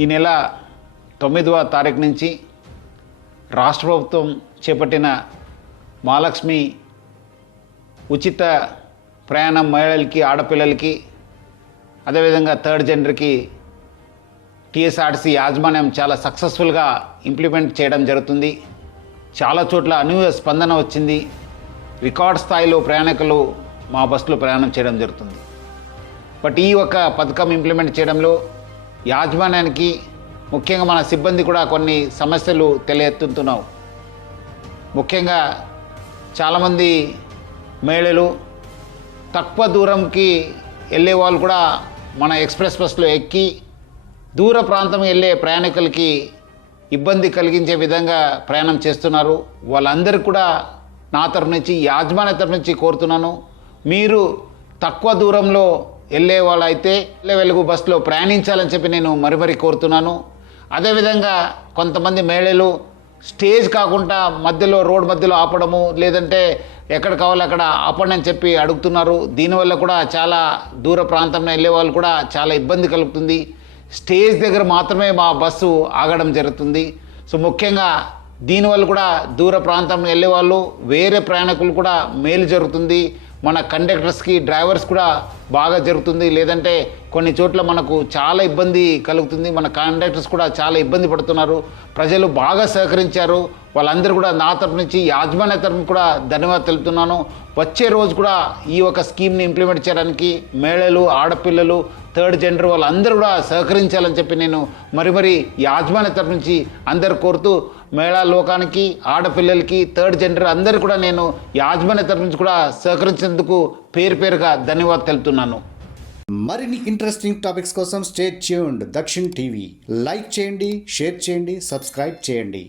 ఈ నెల 9వ తారీఖు నుంచి రాష్ట్ర ప్రభుత్వం చేపట్టిన మహాలక్ష్మి ఉచిత ప్రయాణం మహిళలకి, ఆడపిల్లలకి, అదేవిధంగా థర్డ్ జెండర్కి టీఎస్ఆర్టీసీ యాజమాన్యం చాలా సక్సెస్ఫుల్గా ఇంప్లిమెంట్ చేయడం జరుగుతుంది. చాలా చోట్ల అనూహ్య స్పందన వచ్చింది. రికార్డ్ స్థాయిలో ప్రయాణికులు మా బస్సులో ప్రయాణం చేయడం జరుగుతుంది. బట్ ఈ ఒక పథకం ఇంప్లిమెంట్ చేయడంలో యాజమాన్యానికి, ముఖ్యంగా మన సిబ్బంది కూడా కొన్ని సమస్యలు తెలియెత్తుతున్నావు. ముఖ్యంగా చాలామంది మహిళలు తక్కువ దూరంకి వెళ్ళే వాళ్ళు కూడా మన ఎక్స్ప్రెస్ బస్సులో ఎక్కి దూర ప్రాంతం వెళ్ళే ప్రయాణికులకి ఇబ్బంది కలిగించే విధంగా ప్రయాణం చేస్తున్నారు. వాళ్ళందరికీ కూడా నా తరఫు నుంచి, యాజమాన్య తరఫు నుంచి కోరుతున్నాను, మీరు తక్కువ దూరంలో వెళ్ళే వాళ్ళైతే వెలుగు బస్సులో ప్రయాణించాలని చెప్పి నేను మరీ కోరుతున్నాను. అదేవిధంగా కొంతమంది మహిళలు స్టేజ్ కాకుండా మధ్యలో, రోడ్ మధ్యలో ఆపడము, లేదంటే ఎక్కడ కావాలో అక్కడ ఆపండి అని చెప్పి అడుగుతున్నారు. దీనివల్ల కూడా చాలా దూర ప్రాంతంలో వెళ్ళే వాళ్ళు కూడా చాలా ఇబ్బంది కలుగుతుంది. స్టేజ్ దగ్గర మాత్రమే మా బస్సు ఆగడం జరుగుతుంది. సో ముఖ్యంగా దీనివల్ల కూడా దూర ప్రాంతంలో వెళ్ళే వాళ్ళు, వేరే ప్రయాణికులు కూడా మేలు జరుగుతుంది. మన కండక్టర్స్కి, డ్రైవర్స్ కూడా బాగా జరుగుతుంది. లేదంటే కొన్ని చోట్ల మనకు చాలా ఇబ్బంది కలుగుతుంది. మన కండక్టర్స్ కూడా చాలా ఇబ్బంది పడుతున్నారు. ప్రజలు బాగా సహకరించారు. వాళ్ళందరూ కూడా నా తరపు నుంచి, యాజమాన్య తరపు కూడా ధన్యవాదాలు తెలుపుతున్నాను. వచ్చే రోజు కూడా ఈ ఒక స్కీమ్ని ఇంప్లిమెంట్ చేయడానికి మహిళలు, ఆడపిల్లలు, థర్డ్ జెండర్ వాళ్ళందరూ కూడా సహకరించాలని చెప్పి నేను మరీ యాజమాన్య తరపు నుంచి అందరు కోరుతూ, మహిళా లోకానికి, ఆడపిల్లలకి, థర్డ్ జెండర్ అందరూ కూడా నేను యాజమాన్య తరపు నుంచి కూడా సహకరించేందుకు పేరుగా ధన్యవాదాలు తెలుపుతున్నాను. మరిన్ని ఇంట్రెస్టింగ్ టాపిక్స్ కోసం స్టే ట్యూన్డ్ దక్షిణ్ టీవీ. లైక్ చేయండి, షేర్ చేయండి, సబ్స్క్రైబ్ చేయండి.